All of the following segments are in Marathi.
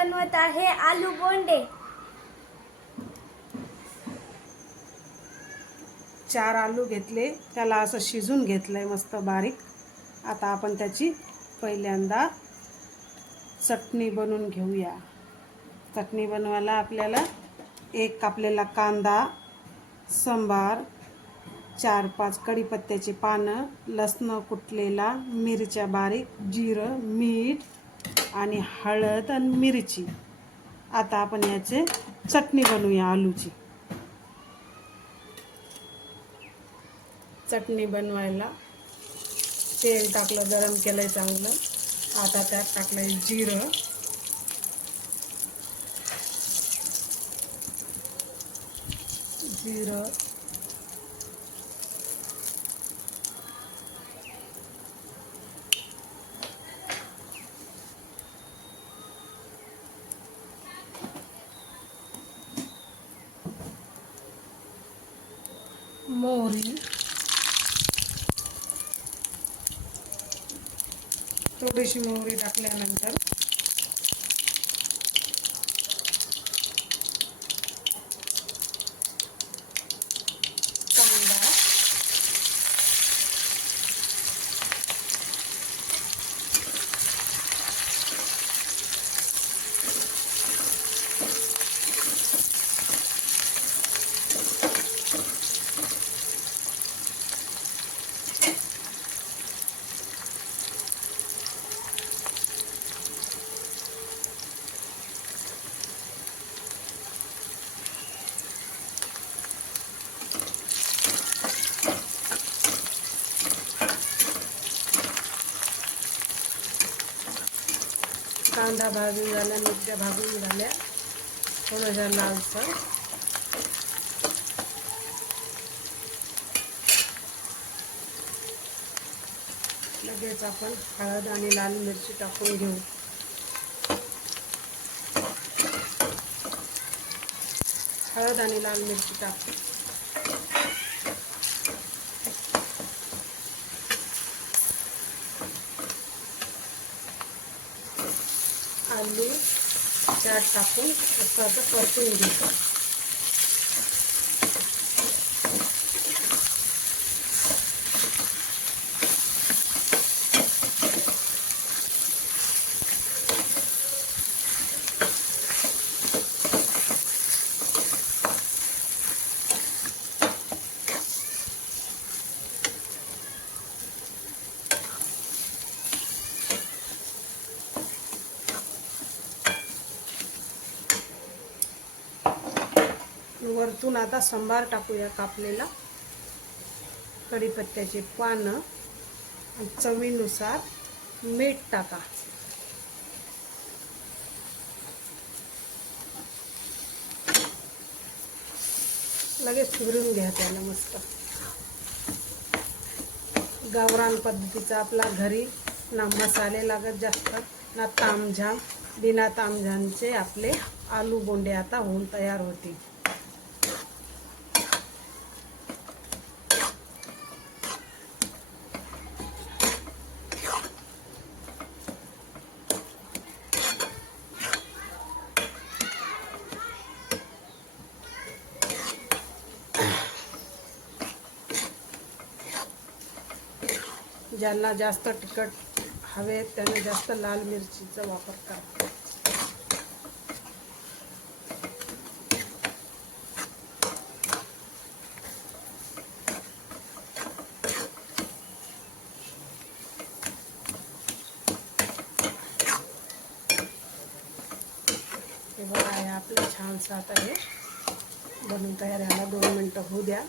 बनवत आहे आलू बोंडे। 4 आलू घेतले, त्याला असं शिजून घेतलंय मस्त बारीक। आता आपण त्याची पहिल्यांदा चटणी बनवून घेऊया। चटणी बनवायला आपल्याला एक कापलेला कांदा, सांबार, 4-5 कढीपत्त्याची पानं, लसण कुटलेला, मिरच्या बारीक, जिरं, मीठ आणि हळद आणि मिरची। आता आपण याचे चटणी बनवूया आलूची। चटणी बनवायला तेल टाकलं, गरम केलंय चांगलं। आता त्यात टाकलंय जिरं, मोहरी, थोडीशी मोहरी टाकल्यानंतर कांदा, कांदा भाजून झाल्या, मिरच्या भाजून झाल्या, थोड्याशा लालसर। लगेच आपण हळद आणि लाल मिरची टाकून घेऊ। हळद आणि लाल मिरची टाकू। आलू त्यात टाकून असं परतून घेऊ। वरतून आता सांबार टाकूया कापलेला, कढीपत्त्याची पानं, चवीनुसार मीठ टाका। लगेच फिरून घ्या त्याला मस्त। गावरान पद्धतीचा आपला घरी ना मसाले लागत जास्त ना तामझाम, बिना तामझामचे आपले आलू बोंडे आता होऊन तयार होतील। ज्यांना जास्त तिखट हवे त्याने जास्त लाल मिरचीचा वापर करा। हे बघा, आहे आपलं छानसं आता हे बनून तयार याला 2 मिनिटं होऊ द्या।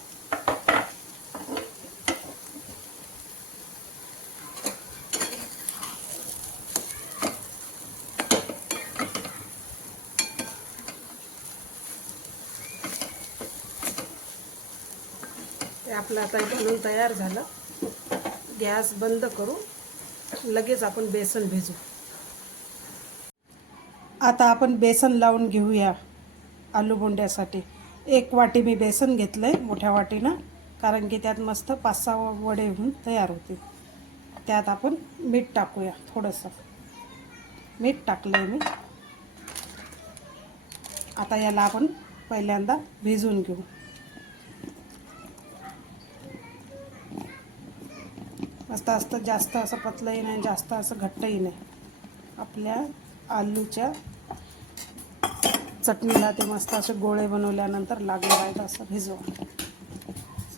आपलं आता बनवून तयार झालं। गॅस बंद करू, लगेच आपण बेसन भिजू। आता आपण बेसन लावून घेऊया आलू बोंड्यासाठी। 1 वाटी मी बेसन घेतलंय मोठ्या वाटीनं, कारण की त्यात मस्त 5-6 वडे होऊन तयार होतील। त्यात आपण मीठ टाकूया, थोडंसं मीठ टाकलंय मी। आता याला आपण पहिल्यांदा भिजवून घेऊ. मस्त जास्त असं पतलंही नाही, जास्त असं घट्टही नाही. आपल्या आलूच्या चटणीला ते मस्त असे गोळे बनवल्यानंतर लागले पाहिजे असं भिजवा.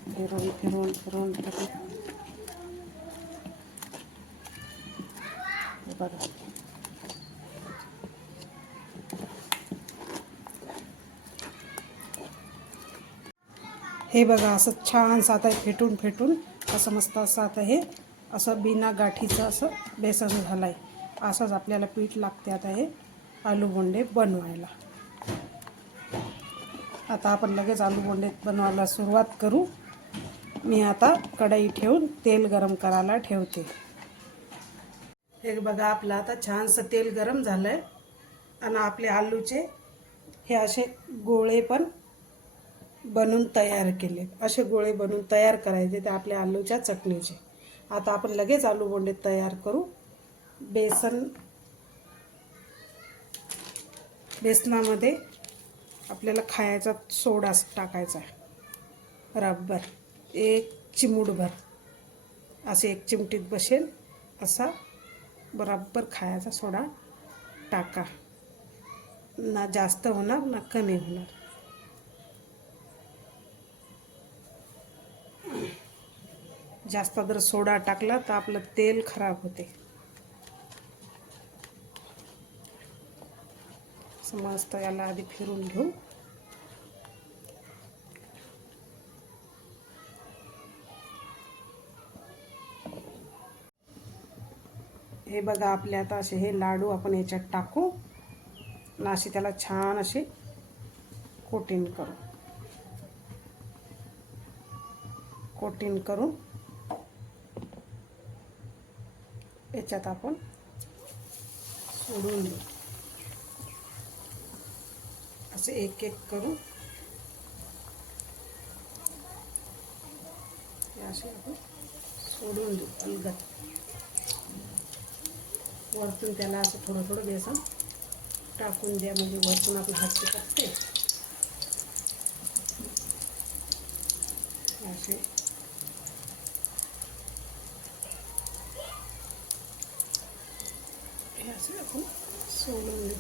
फिरून फिरून फिरून फिरून बघा. हे बघा असं छानसं आता फेटून फेटून असं मस्त असं आता हे असं बिना गाठीचं असं बेसन झालं आहे. असंच आपल्याला पीठ लागते आता हे आलू बोंडे बनवायला. आता आपण लगेच आलू बोंडे बनवायला सुरुवात करू. मी आता कढई ठेवून तेल गरम करायला ठेवते. हे बघा आपलं आता छानसं तेल गरम झालं आहे आणि आपले आलूचे हे असे गोळे पण बनवून तयार केले. असे गोळे बनवून तयार करायचे ते आपल्या आलूच्या चटणीचे. आता आपण लगेच आलू बोंडे तयार करू. बेसनामध्ये आपल्याला खायचा सोडा टाकायचा आहे, रब्बर 1 चिमूटभर, असे 1 चिमटीत बसेल असा बराबर खायचा सोडा टाका. ना जास्त होणार ना कमी होणार. जास्त जर सोडा टाकला तर आपलं तेल खराब होते. मस्त याला आधी फिरून घेऊ. हे बघा आपले आता असे हे लाडू आपण याच्यात टाकू आणि असे त्याला छान असे कोटिंग करू. कोटिंग करून याच्यात आपण सोडून देऊ. असे एक एक करू असे आपण सोडून देऊ अलगद. वरतून त्याला असं थोडं थोडं बेसन टाकून द्या, म्हणजे वरतून आपलं हात चिकटते. असे असे आपण सोडून देऊ.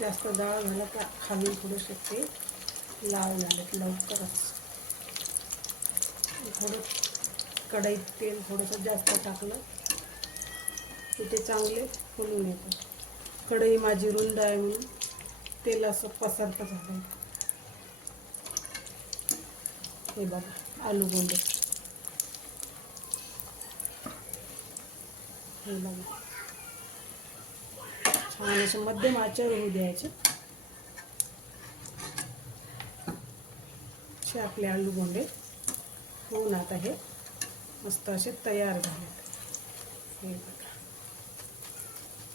जास्त जाळ झालं तर खाली थोडंसं ते लाल झाले लवकरच. थोडं कढईत तेल थोडंसं जास्त टाकलं की ते चांगले फुलून येतं. कढई माझी रुंद आहे म्हणून तेल असं पसरतं झालं. हे बघा आलू बोंडे, हे बघा छान असे मध्यम आचेवर होऊ द्यायचे. असे आपले आलू बोंडे होऊन आता हे मस्त असे तयार झाले. हे बघा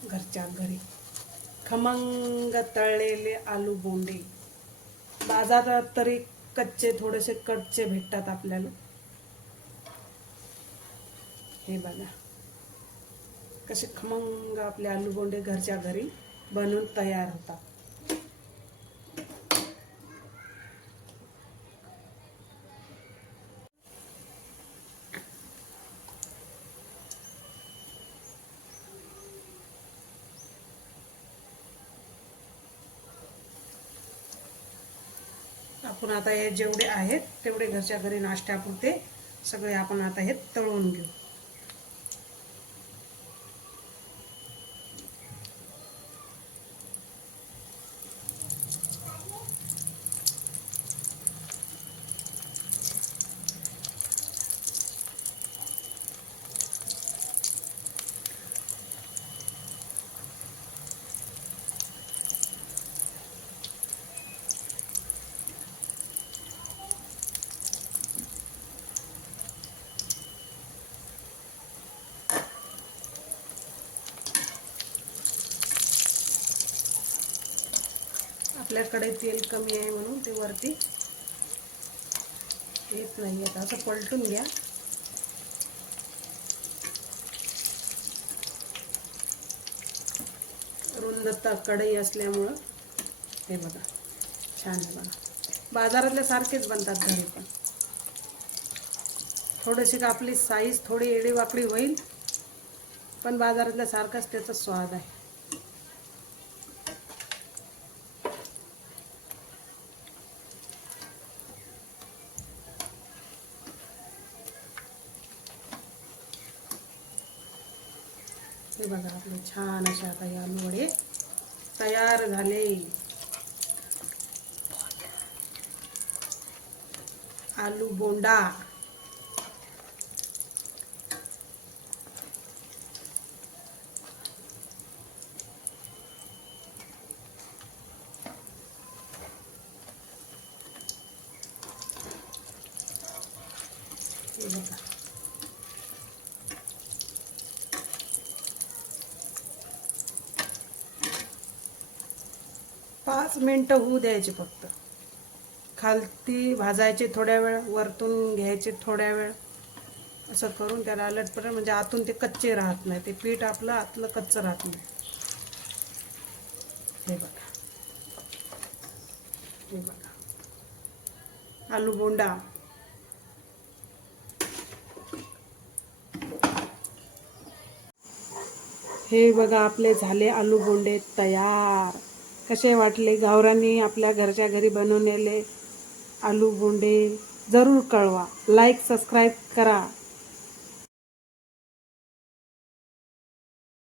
घरच्या घरी खमंग तळलेले आलू बोंडे. बाजारात तरी कच्चे थोडेसे कच्चे भेटतात आपल्याला. हे बघा कसे खमंग आपले आलू बोंडे घरच्या घरी बनवून तयार होतात. आपण आता हे जेवढे आहेत तेवढे घरच्या घरी नाश्त्यापुरते सगळे आपण आता हे तळून घेऊ. आपल्याकडे तेल कमी आहे म्हणून ते वरती येत नाही आता असं पलटून घ्या. रुंद कढई असल्यामुळं हे बघा छान आहे बघा. बाजारातल्या सारखेच बनतात घरी पण. थोडीशी आपली साईज थोडी एडीवाकडी होईल पण बाजारातल्या सारखाच त्याचा स्वाद आहे. हे बघा आपले छान अशा आता हे आलू वडे तयार झाले. आलू बोंडा. हे बघा पाच मिनटं होऊ द्यायचे फक्त. खालती भाजायचे थोड्या वेळ, वरतून घ्यायचे थोड्या वेळ, असं करून त्याला अलटपर्यंत म्हणजे आतून ते कच्चे राहत नाही. ते पीठ आपलं आतलं कच्चं राहत नाही. हे बघा हे बघा आलू बोंडा. हे बघा आपले झाले आलू बोंडे तयार. कसे वाटले गावरानी आपल्या घरच्या घरी बनवलेले आलू बोंडे? जरूर कळवा. लाईक सबस्क्राईब करा.